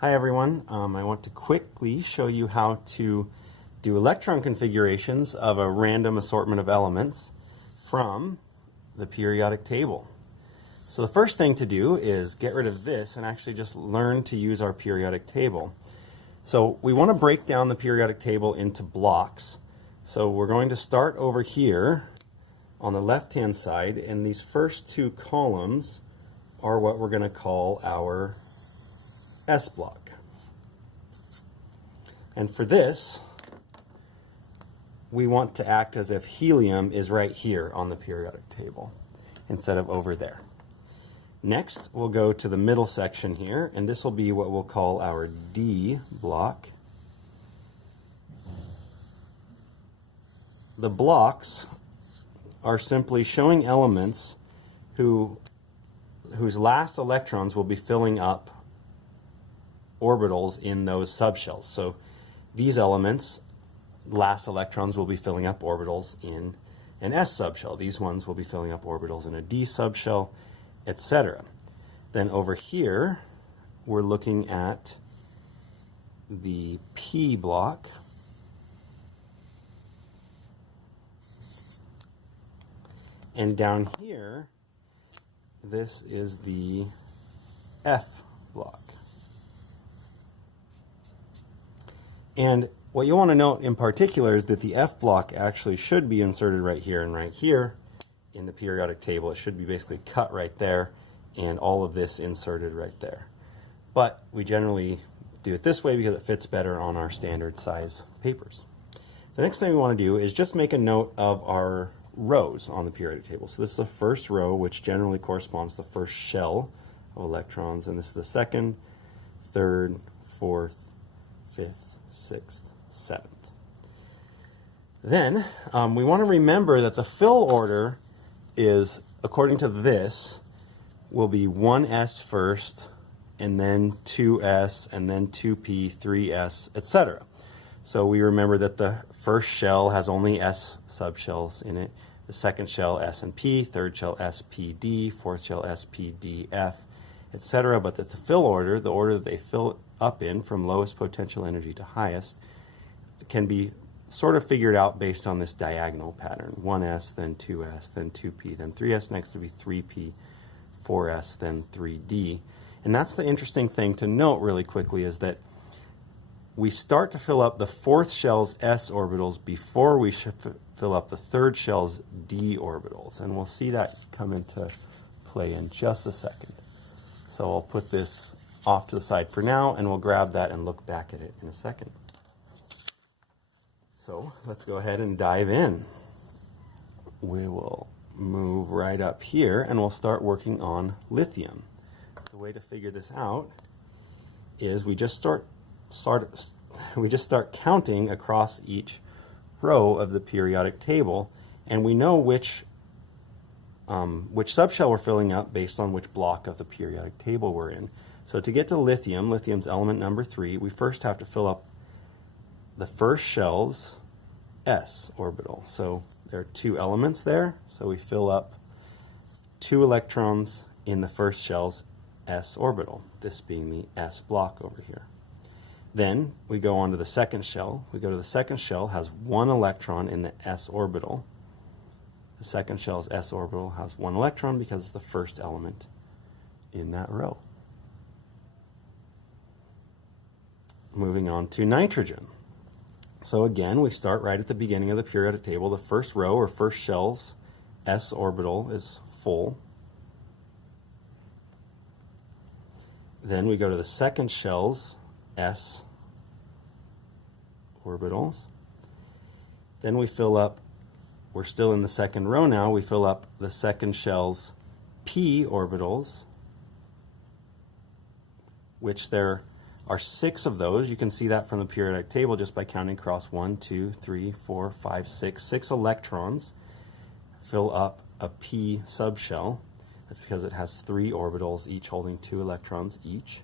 Hi everyone, I want to quickly show you how to do electron configurations of a random assortment of elements from the periodic table. So the first thing to do is get rid of this and actually just learn to use our periodic table. So we want to break down the periodic table into blocks. So we're going to start over here on the left hand side, and these first two columns are what we're going to call our S block. And for this, we want to act as if helium is right here on the periodic table instead of over there. Next, we'll go to the middle section here, and this will be what we'll call our D block. The blocks are simply showing elements whose last electrons will be filling up orbitals in those subshells. So these elements, last electrons will be filling up orbitals in an S subshell. These ones will be filling up orbitals in a D subshell, etc. Then over here, we're looking at the P block. And down here, this is the F block. And what you want to note in particular is that the F block actually should be inserted right here and right here in the periodic table. It should be basically cut right there and all of this inserted right there. But we generally do it this way because it fits better on our standard size papers. The next thing we want to do is just make a note of our rows on the periodic table. So this is the first row, which generally corresponds to the first shell of electrons, and this is the second, third, fourth, fifth, sixth, seventh. Then we want to remember that the fill order is, according to this, will be 1s first, and then 2s, and then 2p, 3s, etc. So we remember that the first shell has only S subshells in it, the second shell S and P, third shell S, P, D, fourth shell S, P, D, F, etc. But that the fill order, the order that they fill up in from lowest potential energy to highest, can be sort of figured out based on this diagonal pattern. 1s, then 2s, then 2p, then 3s, next will be 3p, 4s, then 3d. And that's the interesting thing to note really quickly, is that we start to fill up the fourth shell's S orbitals before we should fill up the third shell's D orbitals. And we'll see that come into play in just a second. So I'll put this off to the side for now, and we'll grab that and look back at it in a second. So let's go ahead and dive in. We will move right up here, and we'll start working on lithium. The way to figure this out is we just start counting across each row of the periodic table, and we know which subshell we're filling up based on which block of the periodic table we're in. So to get to lithium, lithium's element number 3, we first have to fill up the first shell's S orbital. So there are 2 elements there, so we fill up 2 electrons in the first shell's S orbital, this being the S block over here. Then we go on to the second shell. We go to the second shell, has 1 electron in the S orbital. The second shell's S orbital has 1 electron because it's the first element in that row. Moving on to nitrogen. So again, we start right at the beginning of the periodic table. The first row, or first shell's S orbital, is full. Then we go to the second shell's S orbitals. Then we fill up, we're still in the second row now, we fill up the second shell's P orbitals, which there are 6 of those. You can see that from the periodic table just by counting across 1, 2, 3, 4, 5, 6. 6 electrons fill up a P subshell. That's because it has 3 orbitals, each holding 2 electrons each.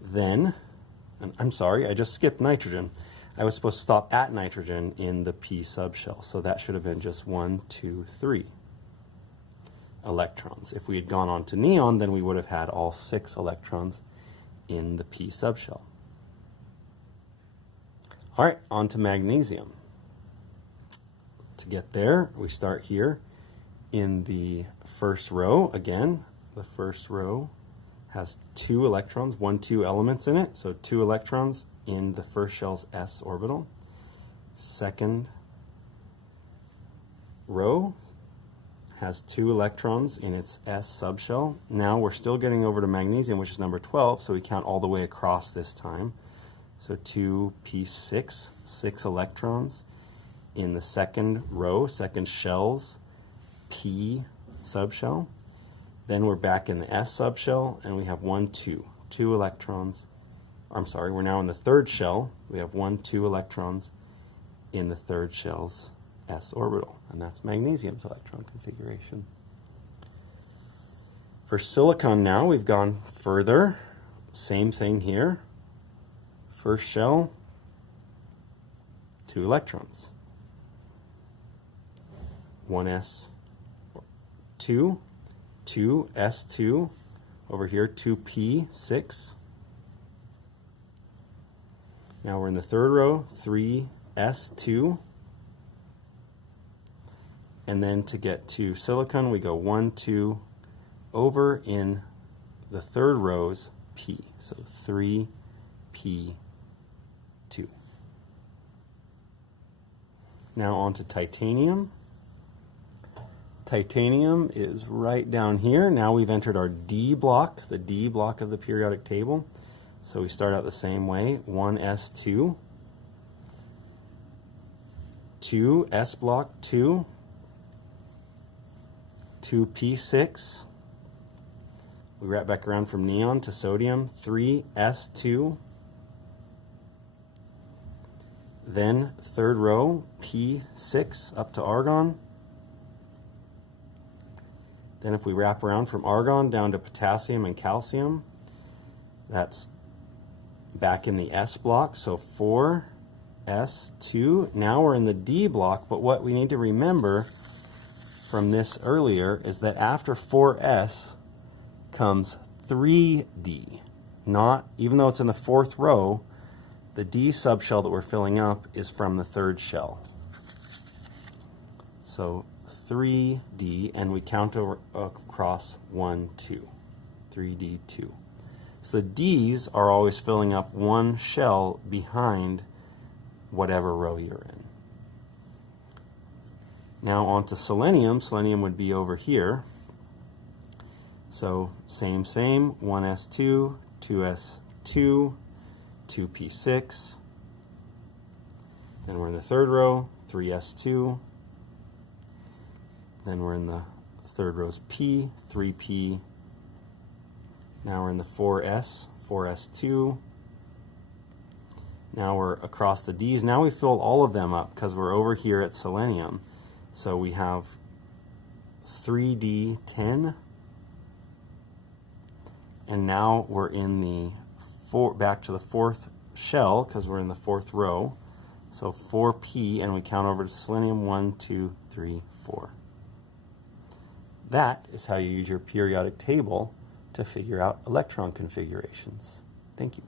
Then, and I'm sorry, I just skipped nitrogen. I was supposed to stop at nitrogen in the P subshell, so that should have been just 1, 2, 3 electrons. If we had gone on to neon, then we would have had all 6 electrons in the P subshell. All right, on to magnesium. To get there, we start here in the first row. Again, the first row has 2 electrons, 1, 2 elements in it, so 2 electrons in the first shell's s orbital. Second row has 2 electrons in its s subshell. Now we're still getting over to magnesium, which is number 12, so we count all the way across this time. So 2p6, 6 electrons in the second row, second shell's p subshell. Then we're back in the s subshell, and we have 1, 2 electrons. I'm sorry, we're now in the third shell. We have 1, 2 electrons in the third shell's s orbital, and that's magnesium's electron configuration. For silicon now, we've gone further. Same thing here. First shell, 2 electrons. 1s2, 2s2, over here 2p6. Now we're in the third row, 3s2. And then to get to silicon, we go 1, 2, over in the third row's p. So 3p2. Now on to titanium. Titanium is right down here. Now we've entered our D block, the D block of the periodic table. So we start out the same way, 1s2, 2 s block 2, 2p6. We wrap back around from neon to sodium, 3s2. Then third row, p6 up to argon. Then if we wrap around from argon down to potassium and calcium, that's back in the S block, so 4s2. Now we're in the D block, but what we need to remember from this earlier is that after 4s comes 3d. Not, even though it's in the fourth row, the D subshell that we're filling up is from the third shell. So 3d, and we count over across 1, 2, 3d2. So the D's are always filling up one shell behind whatever row you're in. Now on to selenium. Selenium would be over here. So same, 1s2, 2s2, 2p6. Then we're in the third row, 3s2. Then we're in the third row's p, 3p. Now we're in the 4s, 4s2. Now we're across the D's. Now we fill all of them up because we're over here at selenium. So we have 3d10. And now we're in the back to the fourth shell because we're in the fourth row. So 4p, and we count over to selenium, 1, 2, 3, 4. That is how you use your periodic table to figure out electron configurations. Thank you.